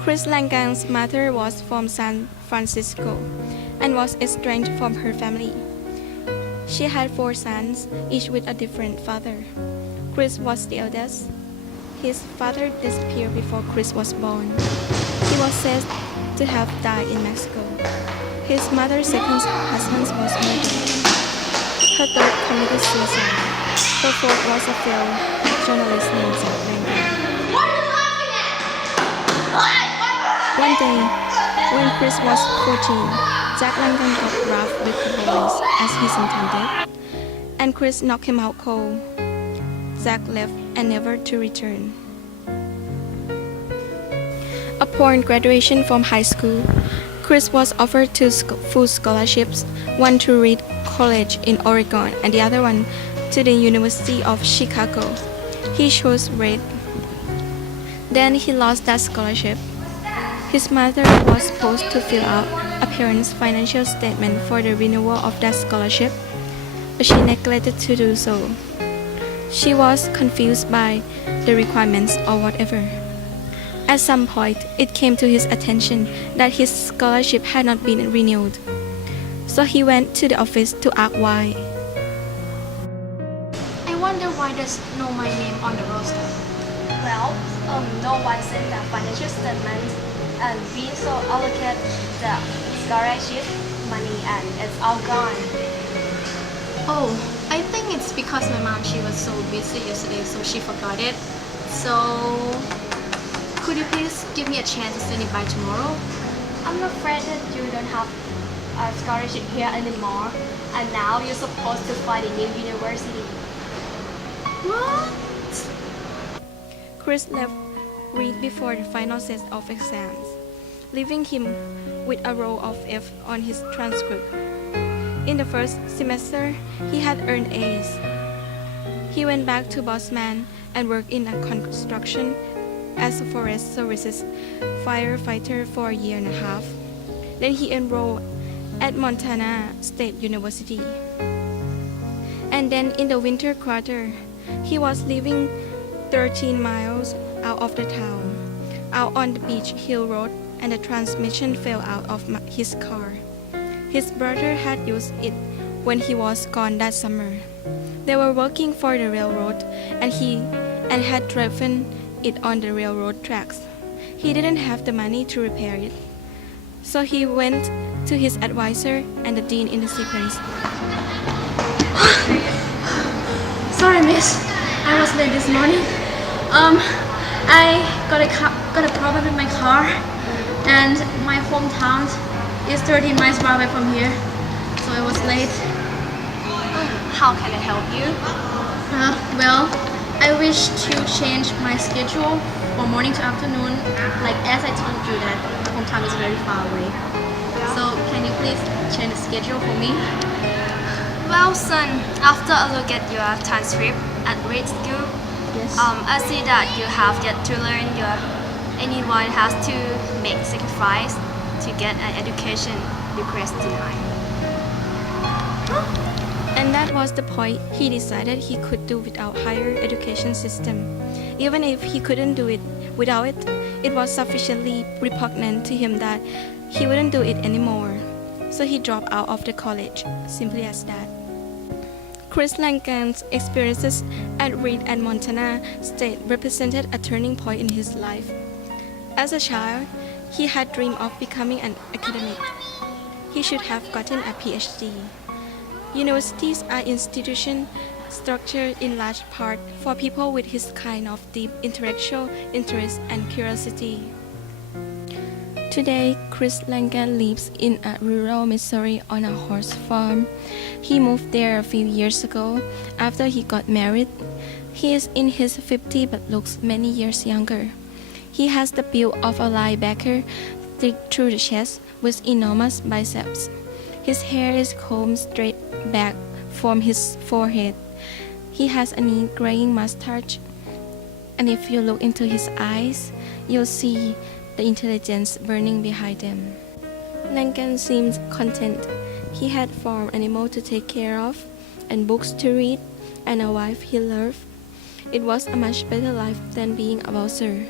Chris Langan's mother was from San Francisco and was estranged from her family. She had 4 sons, each with a different father. Chris was the eldest. His father disappeared before Chris was born. He was said to have died in Mexico. His mother's second husband was murdered. Her third committed suicide. Her fourth was a failed journalist named Jack Langan. One day, when Chris was 14, Jack Langan got rough with the boys as he intended, and Chris knocked him out cold. Jack left and never to return. Upon graduation from high school, Chris was offered 2 full scholarships, one to Reed College in Oregon and the other one to the University of Chicago. He chose Reed. Then he lost that scholarship. His mother was supposed to fill out a parent's financial statement for the renewal of that scholarship, but she neglected to do so. She was confused by the requirements or whatever. At some point, it came to his attention that his scholarship had not been renewed. So he went to the office to ask why. I wonder why there's no my name on the roster. Well, no one sent the financial statement and we so allocate the scholarship money and it's all gone. Oh, I think it's because my mom, she was so busy yesterday, so she forgot it. So, could you please give me a chance to send it by tomorrow? I'm afraid that you don't have a scholarship here anymore and now you're supposed to find a new university. What? Chris left Reed before the final set of exams, leaving him with a row of F on his transcript. In the first semester, he had earned A's. He went back to Boston and worked in a construction as a forest services firefighter for a year and a half. Then he enrolled at Montana State University. And then in the winter quarter, he was living 13 miles out of the town, out on the Beach Hill Road, and the transmission fell out of his car. His brother had used it when he was gone that summer. They were working for the railroad, and had driven it on the railroad tracks. He didn't have the money to repair it, so he went to his advisor and the dean in the sequence. Sorry, miss. I was late this morning. I got a problem with my car, and my hometown is 13 miles away from here, so I was late. How can I help you? Well, I wish to change my schedule from morning to afternoon, like as I told you that hometown is very far away. So can you please change the schedule for me? Well, son, after I look at your transcript at grade school, Yes. I see that you have yet to learn anyone has to make sacrifice to get an education request denied. And that was the point he decided he could do without higher education system. Even if he couldn't do it without it, it was sufficiently repugnant to him that he wouldn't do it anymore. So he dropped out of the college, simply as that. Chris Langan's experiences at Reed and Montana State represented a turning point in his life. As a child, he had dreamed of becoming an academic. He should have gotten a PhD. Universities are institutions structured in large part for people with his kind of deep intellectual interest and curiosity. Today, Chris Langan lives in a rural Missouri on a horse farm. He moved there a few years ago after he got married. He is in his 50s but looks many years younger. He has the build of a linebacker, thick through the chest with enormous biceps. His hair is combed straight back from his forehead. He has a neat graying mustache, and if you look into his eyes, you'll see the intelligence burning behind them. Langan seemed content. He had farm animals to take care of, and books to read, and a wife he loved. It was a much better life than being a bouncer.